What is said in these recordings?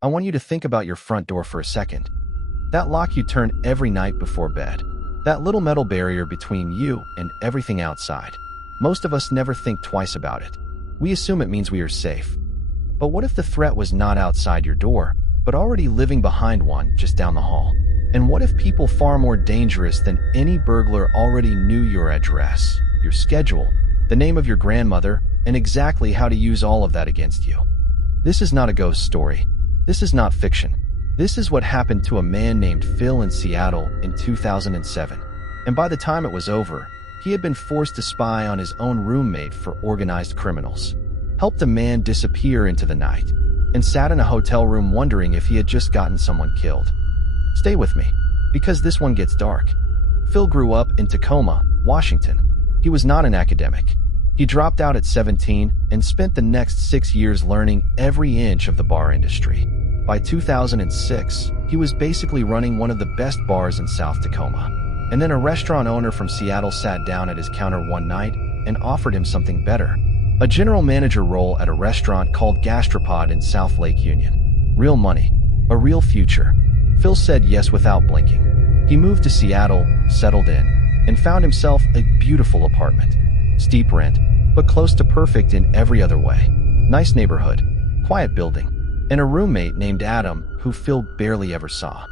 I want you to think about your front door for a second. That lock you turn every night before bed. That little metal barrier between you and everything outside. Most of us never think twice about it. We assume it means we are safe. But what if the threat was not outside your door, but already living behind one just down the hall? And what if people far more dangerous than any burglar already knew your address, your schedule, the name of your grandmother, and exactly how to use all of that against you? This is not a ghost story. This is not fiction. This is what happened to a man named Phil in Seattle in 2007. And by the time it was over, he had been forced to spy on his own roommate for organized criminals, helped a man disappear into the night, and sat in a hotel room wondering if he had just gotten someone killed. Stay with me, because this one gets dark. Phil grew up in Tacoma, Washington. He was not an academic. He dropped out at 17 and spent the next 6 years learning every inch of the bar industry. By 2006, he was basically running one of the best bars in South Tacoma. And then a restaurant owner from Seattle sat down at his counter one night and offered him something better. A general manager role at a restaurant called Gastropod in South Lake Union. Real money. A real future. Phil said yes without blinking. He moved to Seattle, settled in, and found himself a beautiful apartment. Steep rent, but close to perfect in every other way. Nice neighborhood, quiet building, and a roommate named Adam who Phil barely ever saw.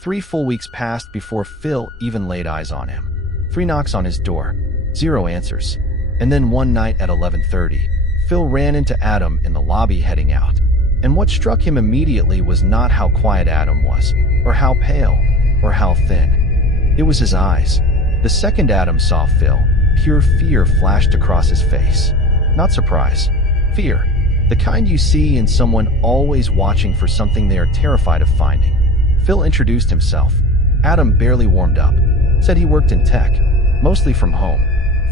3 full weeks passed before Phil even laid eyes on him. 3 knocks on his door, 0 answers. And then one night at 11:30, Phil ran into Adam in the lobby heading out. And what struck him immediately was not how quiet Adam was, or how pale, or how thin. It was his eyes. The second Adam saw Phil, pure fear flashed across his face. Not surprise. Fear. The kind you see in someone always watching for something they are terrified of finding. Phil introduced himself. Adam barely warmed up. Said he worked in tech, mostly from home.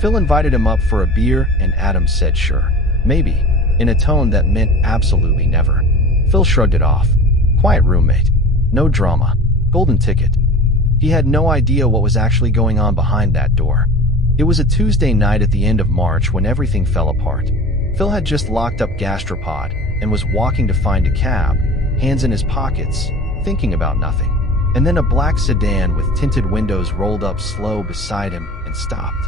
Phil invited him up for a beer and Adam said sure, maybe, in a tone that meant absolutely never. Phil shrugged it off. Quiet roommate. No drama. Golden ticket. He had no idea what was actually going on behind that door. It was a Tuesday night at the end of March when everything fell apart. Phil had just locked up Gastropod and was walking to find a cab, hands in his pockets, thinking about nothing. And then a black sedan with tinted windows rolled up slow beside him and stopped.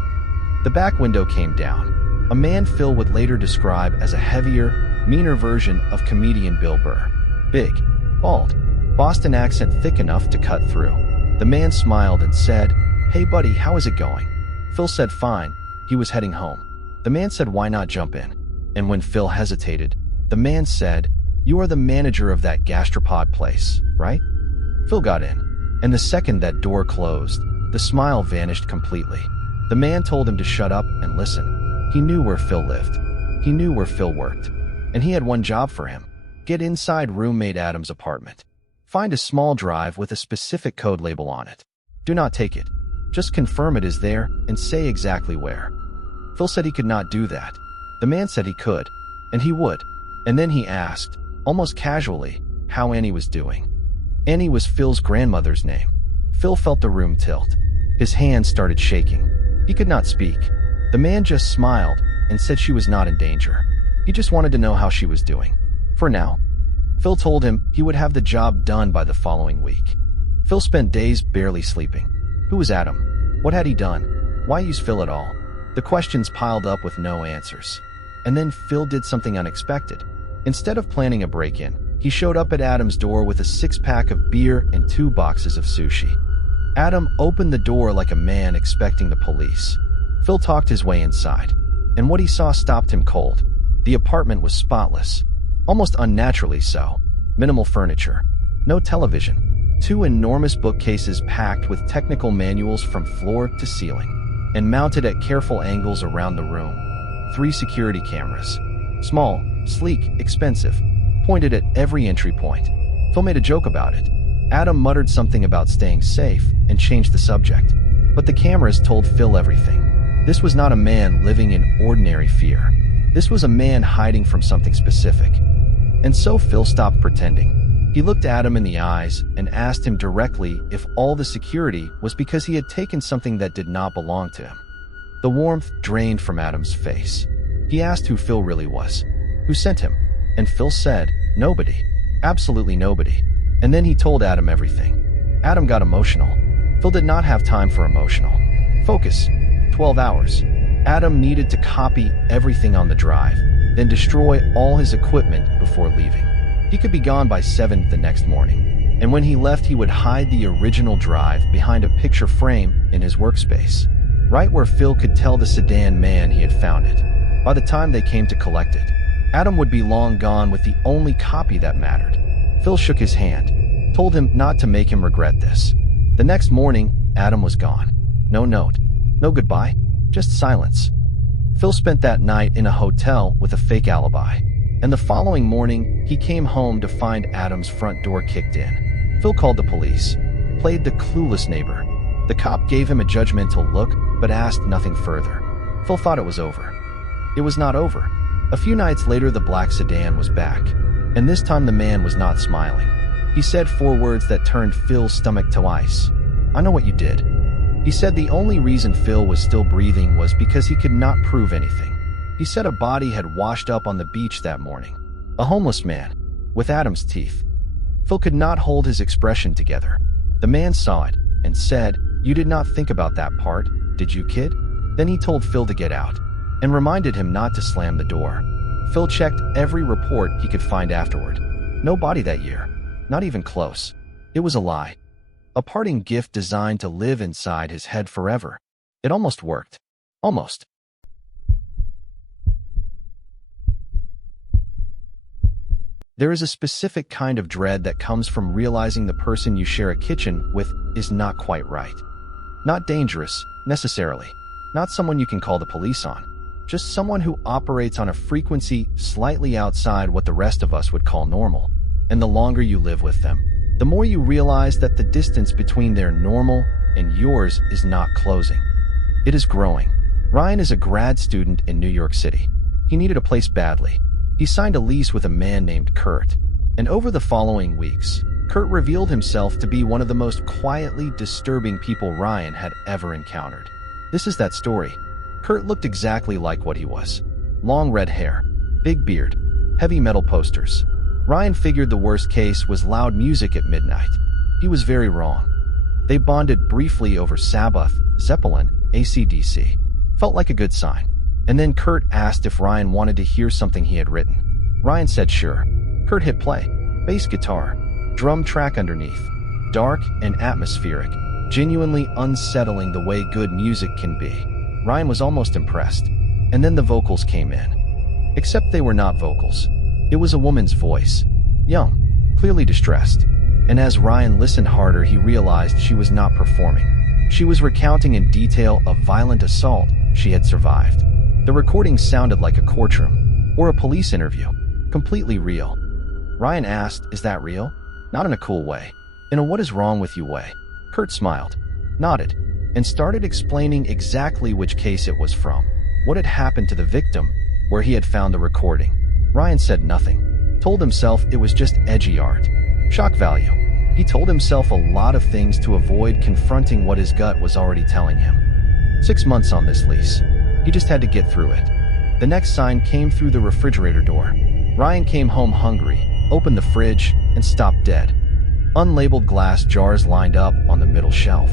The back window came down. A man Phil would later describe as a heavier, meaner version of comedian Bill Burr. Big, bald, Boston accent thick enough to cut through. The man smiled and said, "Hey buddy, how is it going?" Phil said fine. He was heading home. The man said, "Why not jump in?" And when Phil hesitated, the man said, "You are the manager of that Gastropod place, right?" Phil got in, and the second that door closed, the smile vanished completely. The man told him to shut up and listen. He knew where Phil lived. He knew where Phil worked. And he had one job for him. Get inside roommate Adam's apartment. Find a small drive with a specific code label on it. Do not take it. Just confirm it is there and say exactly where. Phil said he could not do that. The man said he could, and he would. And then he asked, almost casually, how Annie was doing. Annie was Phil's grandmother's name. Phil felt the room tilt. His hands started shaking. He could not speak. The man just smiled and said she was not in danger. He just wanted to know how she was doing. For now. Phil told him he would have the job done by the following week. Phil spent days barely sleeping. Who was Adam? What had he done? Why use Phil at all? The questions piled up with no answers. And then Phil did something unexpected. Instead of planning a break-in, he showed up at Adam's door with a 6-pack of beer and 2 boxes of sushi. Adam opened the door like a man expecting the police. Phil talked his way inside, and what he saw stopped him cold. The apartment was spotless, almost unnaturally so. Minimal furniture, no television, 2 enormous bookcases packed with technical manuals from floor to ceiling, and mounted at careful angles around the room. 3 security cameras, small, sleek, expensive, pointed at every entry point. Phil made a joke about it. Adam muttered something about staying safe and changed the subject. But the cameras told Phil everything. This was not a man living in ordinary fear. This was a man hiding from something specific. And so Phil stopped pretending. He looked Adam in the eyes and asked him directly if all the security was because he had taken something that did not belong to him. The warmth drained from Adam's face. He asked who Phil really was. Who sent him? And Phil said, nobody. Absolutely nobody. And then he told Adam everything. Adam got emotional. Phil did not have time for emotional. Focus. 12 hours. Adam needed to copy everything on the drive, then destroy all his equipment before leaving. He could be gone by 7 the next morning. And when he left, he would hide the original drive behind a picture frame in his workspace, right where Phil could tell the sedan man he had found it. By the time they came to collect it, Adam would be long gone with the only copy that mattered. Phil shook his hand, told him not to make him regret this. The next morning, Adam was gone. No note, no goodbye, just silence. Phil spent that night in a hotel with a fake alibi. And the following morning, he came home to find Adam's front door kicked in. Phil called the police, played the clueless neighbor. The cop gave him a judgmental look, but asked nothing further. Phil thought it was over. It was not over. A few nights later, the black sedan was back. And this time the man was not smiling. He said 4 words that turned Phil's stomach to ice. "I know what you did." He said the only reason Phil was still breathing was because he could not prove anything. He said a body had washed up on the beach that morning. A homeless man, with Adam's teeth. Phil could not hold his expression together. The man saw it and said, "You did not think about that part, did you, kid?" Then he told Phil to get out and reminded him not to slam the door. Phil checked every report he could find afterward. No body that year, not even close. It was a lie. A parting gift designed to live inside his head forever. It almost worked. Almost. There is a specific kind of dread that comes from realizing the person you share a kitchen with is not quite right. Not dangerous, necessarily. Not someone you can call the police on. Just someone who operates on a frequency slightly outside what the rest of us would call normal. And the longer you live with them, the more you realize that the distance between their normal and yours is not closing. It is growing. Ryan is a grad student in New York City. He needed a place badly. He signed a lease with a man named Kurt. And over the following weeks, Kurt revealed himself to be one of the most quietly disturbing people Ryan had ever encountered. This is that story. Kurt looked exactly like what he was. Long red hair, big beard, heavy metal posters. Ryan figured the worst case was loud music at midnight. He was very wrong. They bonded briefly over Sabbath, Zeppelin, AC/DC. Felt like a good sign. And then Kurt asked if Ryan wanted to hear something he had written. Ryan said sure. Kurt hit play. Bass guitar. Drum track underneath. Dark and atmospheric. Genuinely unsettling the way good music can be. Ryan was almost impressed. And then the vocals came in. Except they were not vocals. It was a woman's voice. Young. Clearly distressed. And as Ryan listened harder, he realized she was not performing. She was recounting in detail a violent assault she had survived. The recording sounded like a courtroom or a police interview, completely real. Ryan asked, "Is that real?" Not in a cool way. In a "what is wrong with you" way. Kurt smiled, nodded, and started explaining exactly which case it was from, what had happened to the victim, where he had found the recording. Ryan said nothing, told himself it was just edgy art. Shock value. He told himself a lot of things to avoid confronting what his gut was already telling him. 6 months on this lease. He just had to get through it. The next sign came through the refrigerator door. Ryan came home hungry, opened the fridge, and stopped dead. Unlabeled glass jars lined up on the middle shelf.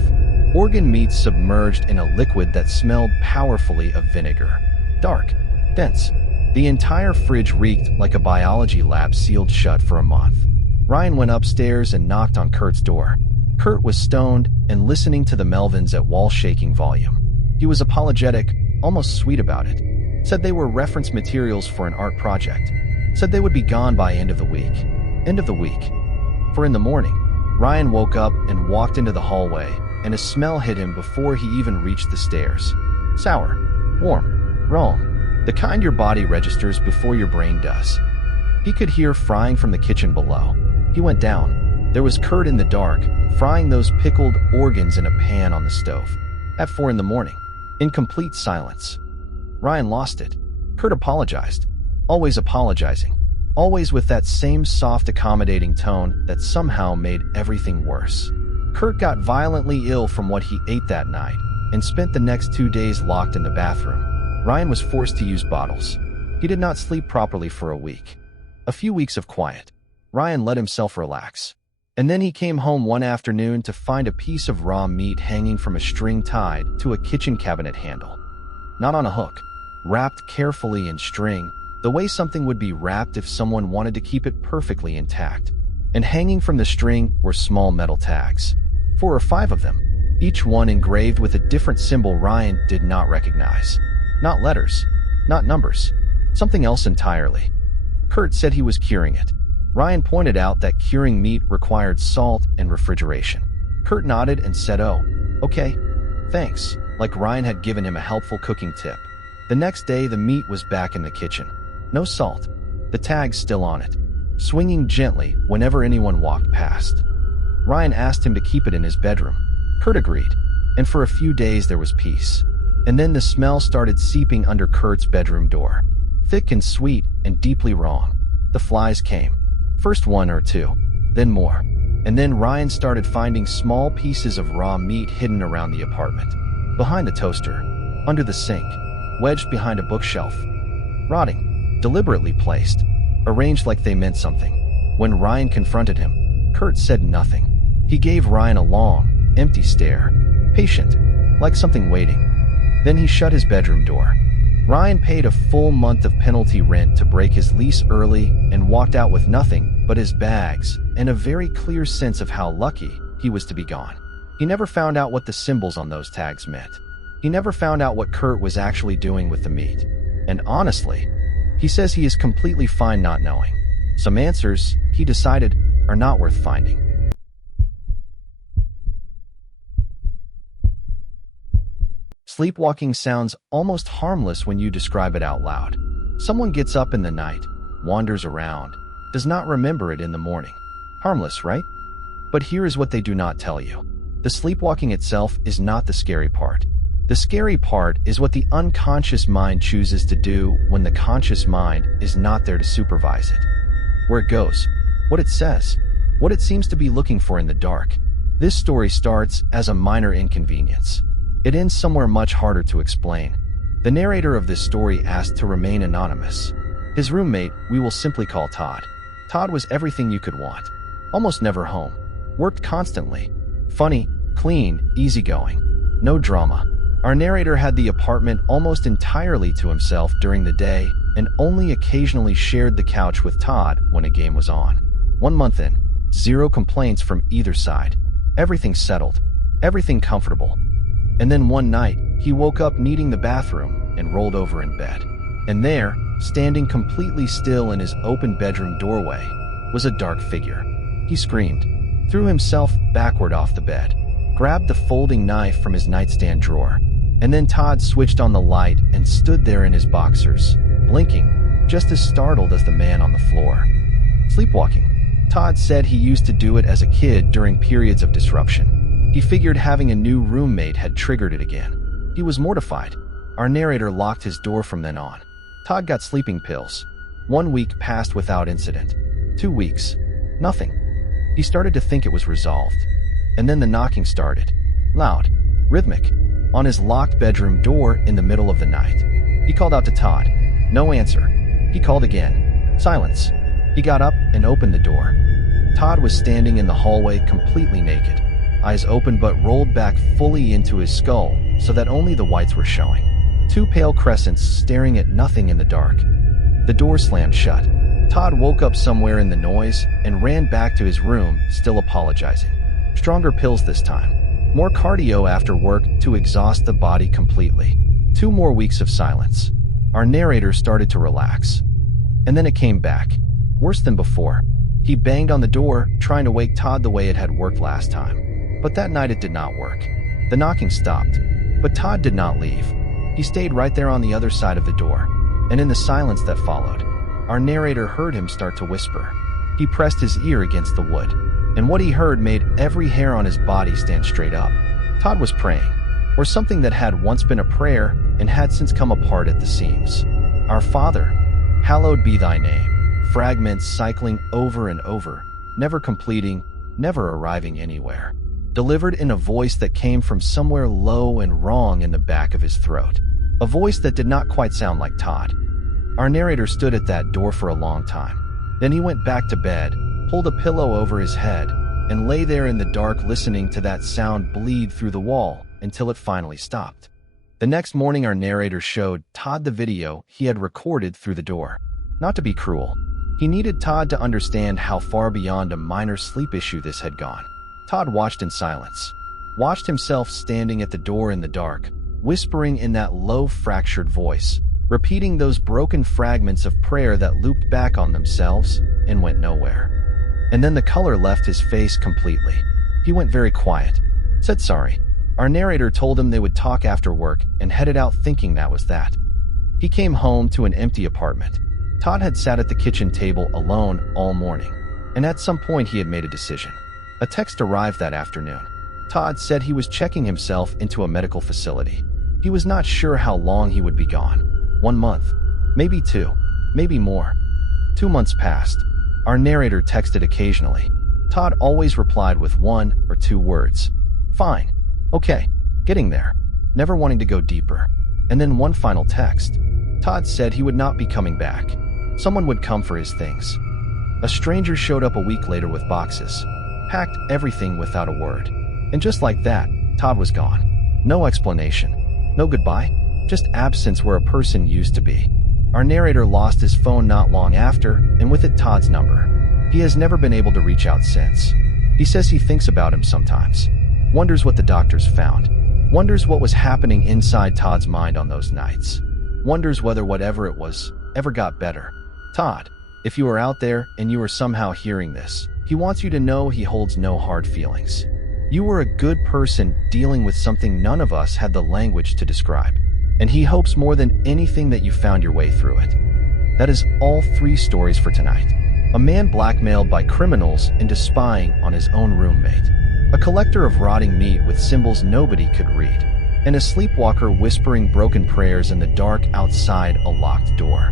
Organ meats submerged in a liquid that smelled powerfully of vinegar. Dark, dense. The entire fridge reeked like a biology lab sealed shut for a month. Ryan went upstairs and knocked on Kurt's door. Kurt was stoned and listening to the Melvins at wall-shaking volume. He was apologetic, almost sweet about it. Said they were reference materials for an art project. Said they would be gone by end of the week. End of the week. For in the morning, Ryan woke up and walked into the hallway, and a smell hit him before he even reached the stairs. Sour. Warm. Wrong. The kind your body registers before your brain does. He could hear frying from the kitchen below. He went down. There was Kurt in the dark, frying those pickled organs in a pan on the stove. At 4 in the morning. In complete silence. Ryan lost it. Kurt apologized. Always apologizing. Always with that same soft, accommodating tone that somehow made everything worse. Kurt got violently ill from what he ate that night and spent the next 2 days locked in the bathroom. Ryan was forced to use bottles. He did not sleep properly for a week. A few weeks of quiet. Ryan let himself relax. And then he came home one afternoon to find a piece of raw meat hanging from a string tied to a kitchen cabinet handle. Not on a hook, wrapped carefully in string, the way something would be wrapped if someone wanted to keep it perfectly intact. And hanging from the string were small metal tags. 4 or 5 of them, each one engraved with a different symbol Ryan did not recognize. Not letters, not numbers, something else entirely. Kurt said he was curing it. Ryan pointed out that curing meat required salt and refrigeration. Kurt nodded and said, "Oh, okay, thanks," like Ryan had given him a helpful cooking tip. The next day, the meat was back in the kitchen. No salt, the tags still on it, swinging gently whenever anyone walked past. Ryan asked him to keep it in his bedroom. Kurt agreed, and for a few days there was peace. And then the smell started seeping under Kurt's bedroom door. Thick and sweet and deeply wrong. The flies came. First 1 or 2, then more. And then Ryan started finding small pieces of raw meat hidden around the apartment. Behind the toaster, under the sink, wedged behind a bookshelf. Rotting, deliberately placed, arranged like they meant something. When Ryan confronted him, Kurt said nothing. He gave Ryan a long, empty stare, patient, like something waiting. Then he shut his bedroom door. Ryan paid a full month of penalty rent to break his lease early and walked out with nothing but his bags and a very clear sense of how lucky he was to be gone. He never found out what the symbols on those tags meant. He never found out what Kurt was actually doing with the meat. And honestly, he says he is completely fine not knowing. Some answers, he decided, are not worth finding. Sleepwalking sounds almost harmless when you describe it out loud. Someone gets up in the night, wanders around, does not remember it in the morning. Harmless, right? But here is what they do not tell you. The sleepwalking itself is not the scary part. The scary part is what the unconscious mind chooses to do when the conscious mind is not there to supervise it. Where it goes, what it says, what it seems to be looking for in the dark. This story starts as a minor inconvenience. It ends somewhere much harder to explain. The narrator of this story asked to remain anonymous. His roommate, we will simply call Todd. Todd was everything you could want. Almost never home. Worked constantly. Funny, clean, easygoing. No drama. Our narrator had the apartment almost entirely to himself during the day and only occasionally shared the couch with Todd when a game was on. 1 month in, 0 complaints from either side. Everything settled. Everything comfortable. And then one night, he woke up needing the bathroom and rolled over in bed. And there, standing completely still in his open bedroom doorway, was a dark figure. He screamed, threw himself backward off the bed, grabbed the folding knife from his nightstand drawer, and then Todd switched on the light and stood there in his boxers, blinking, just as startled as the man on the floor. Sleepwalking. Todd said he used to do it as a kid during periods of disruption. He figured having a new roommate had triggered it again. He was mortified. Our narrator locked his door from then on. Todd got sleeping pills. 1 week passed without incident. 2 weeks. Nothing. He started to think it was resolved. And then the knocking started. Loud. Rhythmic. On his locked bedroom door in the middle of the night. He called out to Todd. No answer. He called again. Silence. He got up and opened the door. Todd was standing in the hallway completely naked. Eyes open but rolled back fully into his skull so that only the whites were showing. 2 pale crescents staring at nothing in the dark. The door slammed shut. Todd woke up somewhere in the noise and ran back to his room, still apologizing. Stronger pills this time. More cardio after work to exhaust the body completely. 2 more weeks of silence. Our narrator started to relax. And then it came back. Worse than before. He banged on the door, trying to wake Todd the way it had worked last time. But that night it did not work. The knocking stopped, but Todd did not leave. He stayed right there on the other side of the door, and in the silence that followed, our narrator heard him start to whisper. He pressed his ear against the wood, and what he heard made every hair on his body stand straight up. Todd was praying, or something that had once been a prayer and had since come apart at the seams. Our Father, hallowed be thy name. Fragments cycling over and over, never completing, never arriving anywhere. Delivered in a voice that came from somewhere low and wrong in the back of his throat. A voice that did not quite sound like Todd. Our narrator stood at that door for a long time. Then he went back to bed, pulled a pillow over his head, and lay there in the dark listening to that sound bleed through the wall until it finally stopped. The next morning, our narrator showed Todd the video he had recorded through the door. Not to be cruel, he needed Todd to understand how far beyond a minor sleep issue this had gone. Todd watched in silence, watched himself standing at the door in the dark, whispering in that low, fractured voice, repeating those broken fragments of prayer that looped back on themselves and went nowhere. And then the color left his face completely. He went very quiet, said sorry. Our narrator told him they would talk after work and headed out thinking that was that. He came home to an empty apartment. Todd had sat at the kitchen table alone all morning, and at some point he had made a decision. A text arrived that afternoon. Todd said he was checking himself into a medical facility. He was not sure how long he would be gone. 1 month, maybe 2, maybe more. 2 months passed. Our narrator texted occasionally. Todd always replied with 1 or 2 words. Fine. Okay. Getting there. Never wanting to go deeper. And then one final text. Todd said he would not be coming back. Someone would come for his things. A stranger showed up a week later with boxes. Packed everything without a word. And just like that, Todd was gone. No explanation. No goodbye. Just absence where a person used to be. Our narrator lost his phone not long after, and with it Todd's number. He has never been able to reach out since. He says he thinks about him sometimes. Wonders what the doctors found. Wonders what was happening inside Todd's mind on those nights. Wonders whether whatever it was ever got better. Todd, if you are out there and you are somehow hearing this, he wants you to know he holds no hard feelings. You were a good person dealing with something none of us had the language to describe. And he hopes more than anything that you found your way through it. That is all 3 stories for tonight. A man blackmailed by criminals into spying on his own roommate. A collector of rotting meat with symbols nobody could read. And a sleepwalker whispering broken prayers in the dark outside a locked door.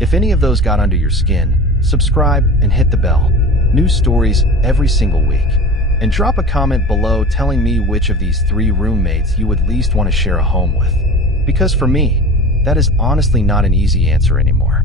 If any of those got under your skin, subscribe and hit the bell. New stories every single week. And drop a comment below telling me which of these 3 roommates you would least want to share a home with. Because for me, that is honestly not an easy answer anymore.